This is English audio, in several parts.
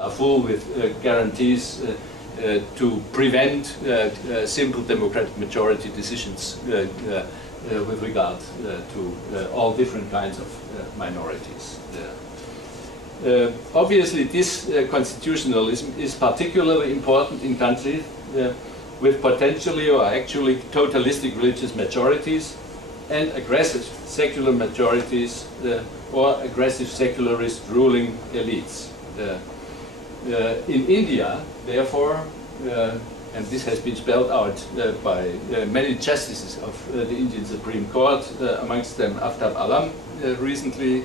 are full with guarantees to prevent simple democratic majority decisions with regard to all different kinds of minorities. Obviously, this constitutionalism is particularly important in countries with potentially or actually totalistic religious majorities and aggressive secular majorities or aggressive secularist ruling elites. In India, therefore, and this has been spelled out by many justices of the Indian Supreme Court, amongst them Aftab Alam recently,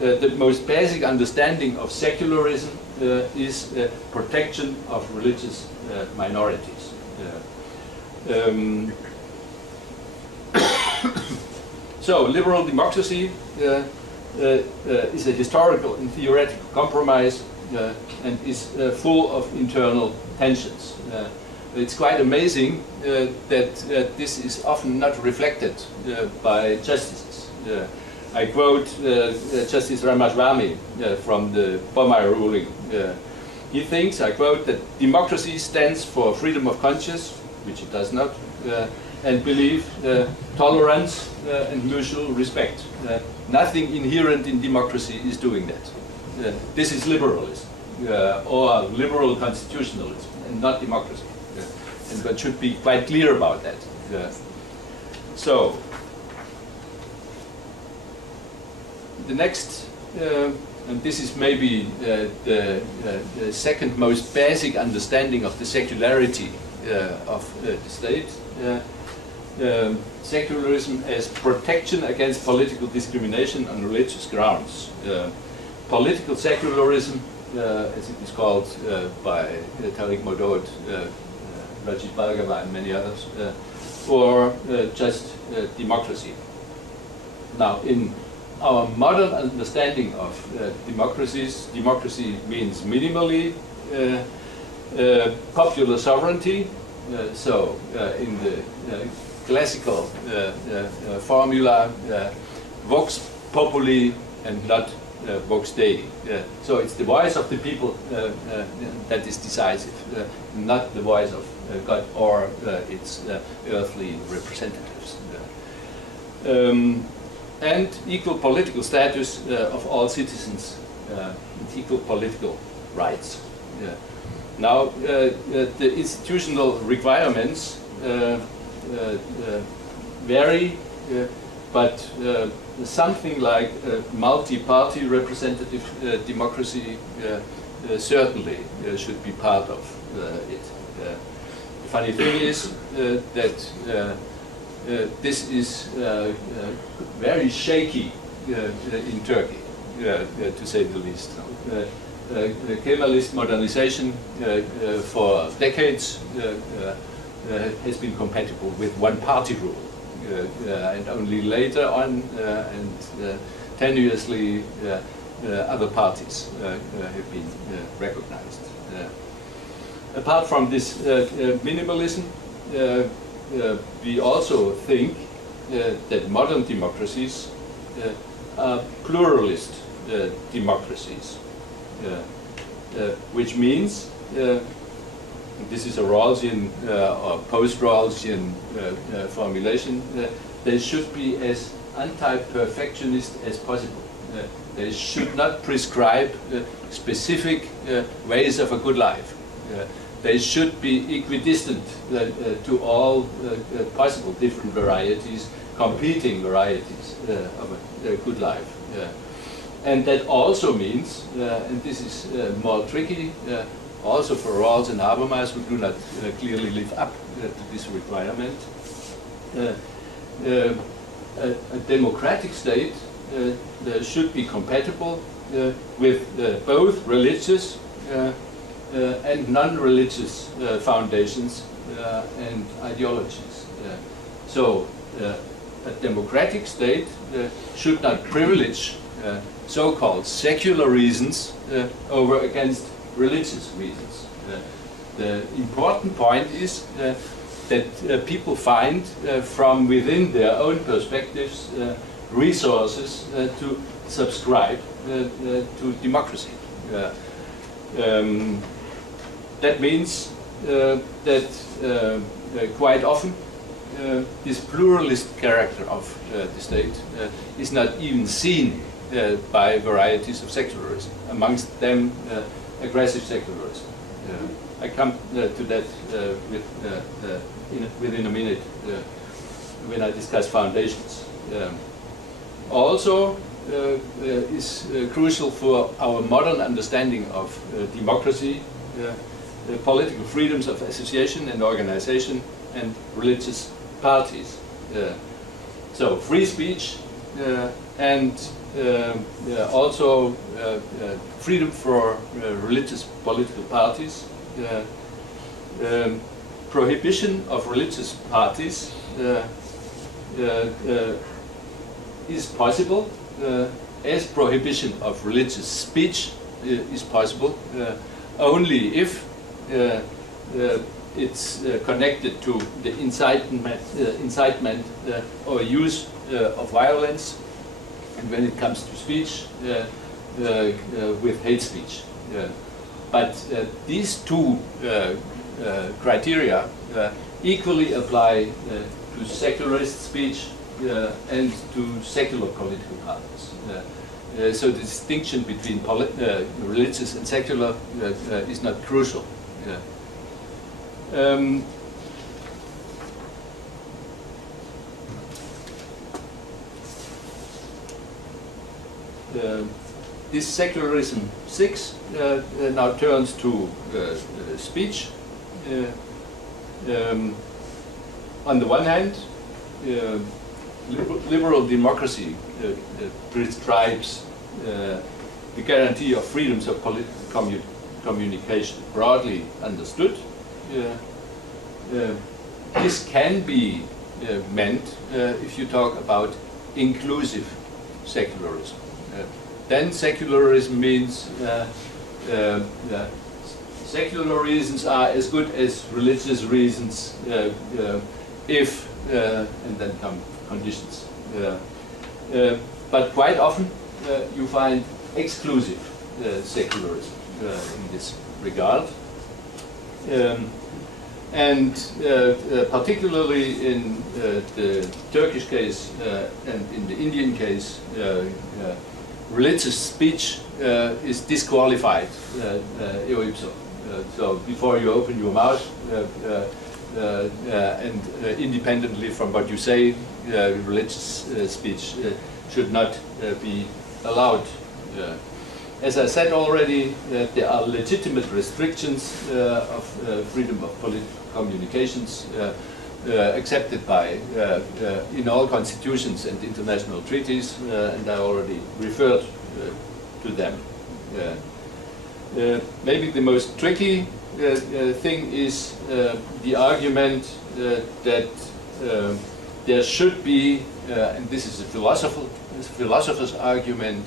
the most basic understanding of secularism is protection of religious minorities. So, liberal democracy is a historical and theoretical compromise and is full of internal tensions. It's quite amazing that this is often not reflected by justices. I quote Justice Ramaswamy from the Bommai ruling. He thinks, I quote, that democracy stands for freedom of conscience, which it does not, and belief, tolerance, and mutual respect. Nothing inherent in democracy is doing that. This is liberalism, or liberal constitutionalism, and not democracy. And one should be quite clear about that. So, the next, and this is maybe the second most basic understanding of the secularity of the state. Secularism as protection against political discrimination on religious grounds. Political secularism, as it is called by Tariq Modod, Rajit Bhargava and many others, or just democracy. Now, in our modern understanding of democracies, democracy means minimally popular sovereignty. So, in the classical formula, vox populi and not vox Dei. So it's the voice of the people that is decisive, not the voice of God or its earthly representatives. And equal political status of all citizens, equal political rights. Now, the institutional requirements vary, but something like multi-party representative democracy certainly should be part of it. The funny thing is that this is very shaky in Turkey, to say the least. Kemalist modernization for decades has been compatible with one-party rule, and only later on and tenuously other parties have been recognized. Apart from this minimalism, we also think that modern democracies are pluralist democracies, which means this is a Rawlsian or post-Rawlsian formulation. They should be as anti-perfectionist as possible. They should not prescribe specific ways of a good life. They should be equidistant to all possible different varieties, competing varieties of a good life. And that also means, and this is more tricky, also for Rawls and Habermas, who do not clearly live up to this requirement, a democratic state should be compatible with both religious and non-religious foundations and ideologies. So a democratic state should not privilege so-called secular reasons over against religious reasons. The important point is that people find from within their own perspectives resources to subscribe to democracy. That means that quite often this pluralist character of the state is not even seen by varieties of secularism, amongst them aggressive secularism. I come to that within a minute when I discuss foundations. Also is crucial for our modern understanding of democracy, political freedoms of association and organization, and religious parties. So free speech and also freedom for religious political parties, prohibition of religious parties is possible, as prohibition of religious speech is possible only if it's connected to the incitement or use of violence, and when it comes to speech, with hate speech. But these two criteria equally apply to secularist speech and to secular political parties. So the distinction between religious and secular is not crucial. This secularism 6 now turns to speech. On the one hand, liberal democracy prescribes the guarantee of freedoms of political communication, broadly understood. This can be meant if you talk about inclusive secularism. Then secularism means secular reasons are as good as religious reasons if, and then come conditions. But quite often you find exclusive secularism in this regard. And particularly in the Turkish case and in the Indian case, religious speech is disqualified eo ipso. So before you open your mouth and independently from what you say, religious speech should not be allowed. As I said already, there are legitimate restrictions of freedom of political communications accepted by in all constitutions and international treaties, and I already referred to them. Maybe the most tricky thing is the argument that there should be, and this is a philosopher's argument,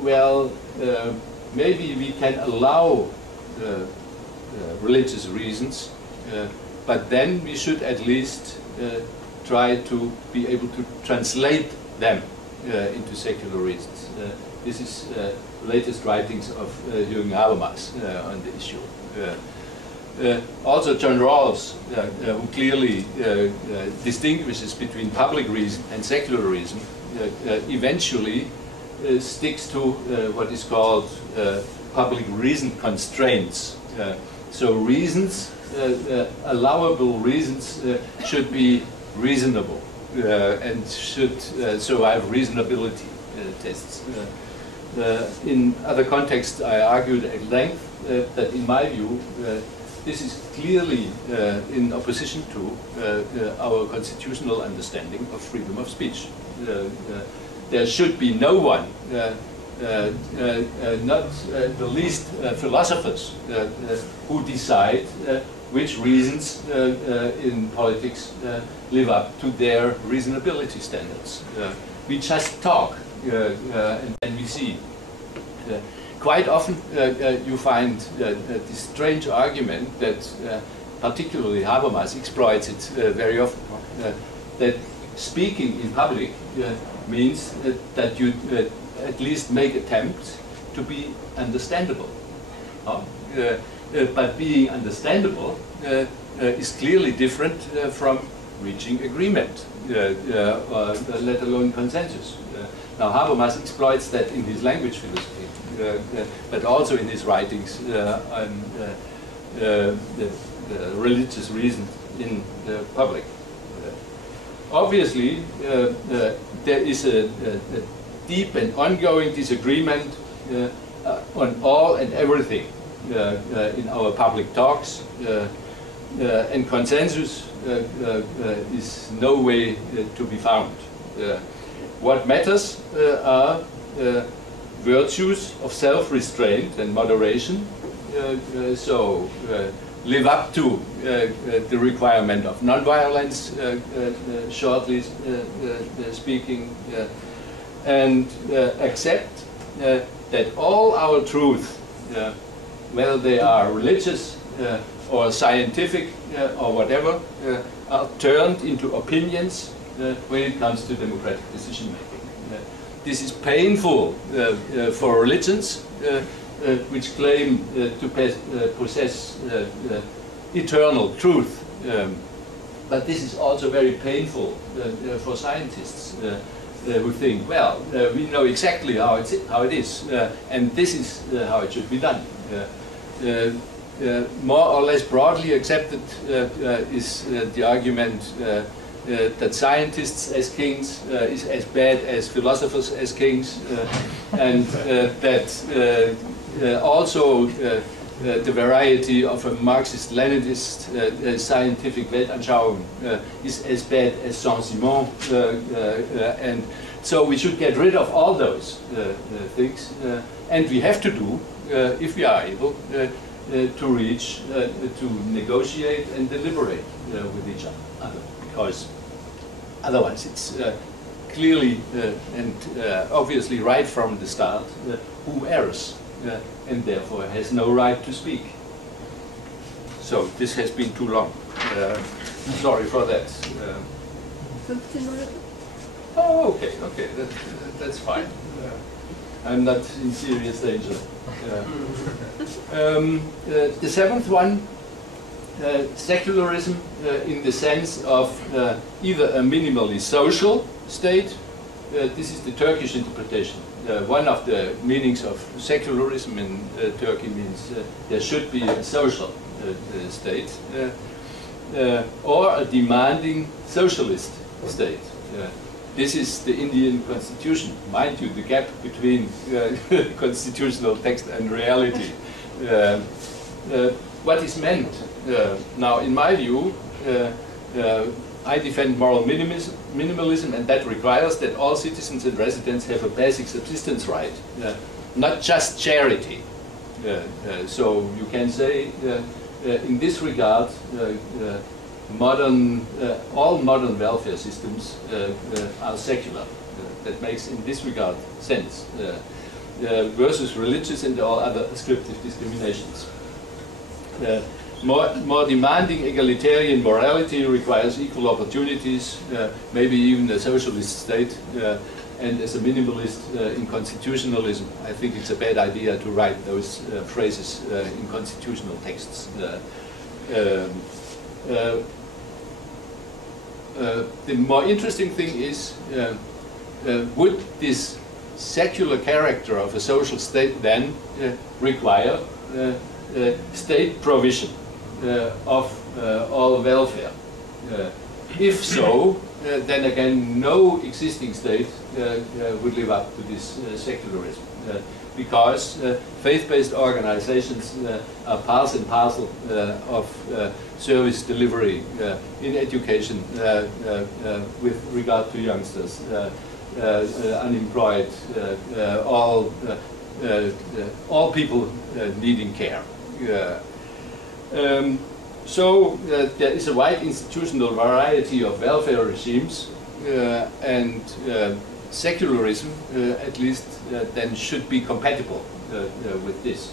well, maybe we can allow religious reasons, but then we should at least try to be able to translate them into secular reasons. This is the latest writings of Jürgen Habermas on the issue. Also John Rawls, who clearly distinguishes between public reason and secular reason, eventually sticks to what is called public reason constraints. So reasons, allowable reasons, should be reasonable and should survive reasonability tests. In other contexts, I argued at length that, in my view, this is clearly in opposition to our constitutional understanding of freedom of speech. There should be no one, not the least philosophers, who decide which reasons in politics live up to their reasonability standards. We just talk and then we see. Quite often you find this strange argument that particularly Habermas exploits it very often, that speaking in public means that you at least make attempts to be understandable. But being understandable is clearly different from reaching agreement, let alone consensus. Now Habermas exploits that in his language philosophy, but also in his writings on the religious reason in the public. Obviously, there is a deep and ongoing disagreement on all and everything in our public talks, and consensus is no way to be found. What matters are virtues of self-restraint and moderation, so live up to the requirement of non-violence, shortly speaking, and accept that all our truth, whether they are religious or scientific or whatever, are turned into opinions when it comes to democratic decision making. This is painful for religions which claim to possess eternal truth, but this is also very painful for scientists who think, well, we know exactly how it is, and this is how it should be done. More or less broadly accepted is the argument that scientists as kings is as bad as philosophers as kings, and that also the variety of a Marxist-Leninist scientific Weltanschauung is as bad as Saint-Simon, and so we should get rid of all those things, and we have to do, if we are able, to reach, to negotiate and deliberate with each other, because otherwise it's clearly and obviously right from the start who errs and therefore has no right to speak. So this has been too long. Sorry for that. 15 minutes. Oh, okay, that's fine. I'm not in serious danger. The seventh one, secularism in the sense of either a minimally social state. This is the Turkish interpretation. One of the meanings of secularism in Turkey means there should be a social state, or a demanding socialist state. This is the Indian constitution. Mind you, the gap between constitutional text and reality. What is meant? Now, in my view, I defend moral minimalism, and that requires that all citizens and residents have a basic subsistence right, not just charity. So you can say, in this regard, all modern welfare systems are secular. That makes, in this regard, sense, versus religious and all other ascriptive discriminations. More demanding egalitarian morality requires equal opportunities, maybe even a socialist state, and as a minimalist in constitutionalism, I think it's a bad idea to write those phrases in constitutional texts. The more interesting thing is, would this secular character of a social state then require state provision of all welfare? If so, then again no existing state would live up to this secularism, because faith-based organizations are part and parcel of service delivery in education with regard to youngsters, unemployed, all people needing care. So there is a wide institutional variety of welfare regimes, and secularism, at least, then should be compatible with this,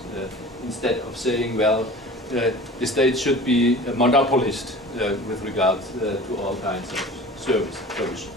instead of saying, well, the state should be a monopolist with regard to all kinds of service provision.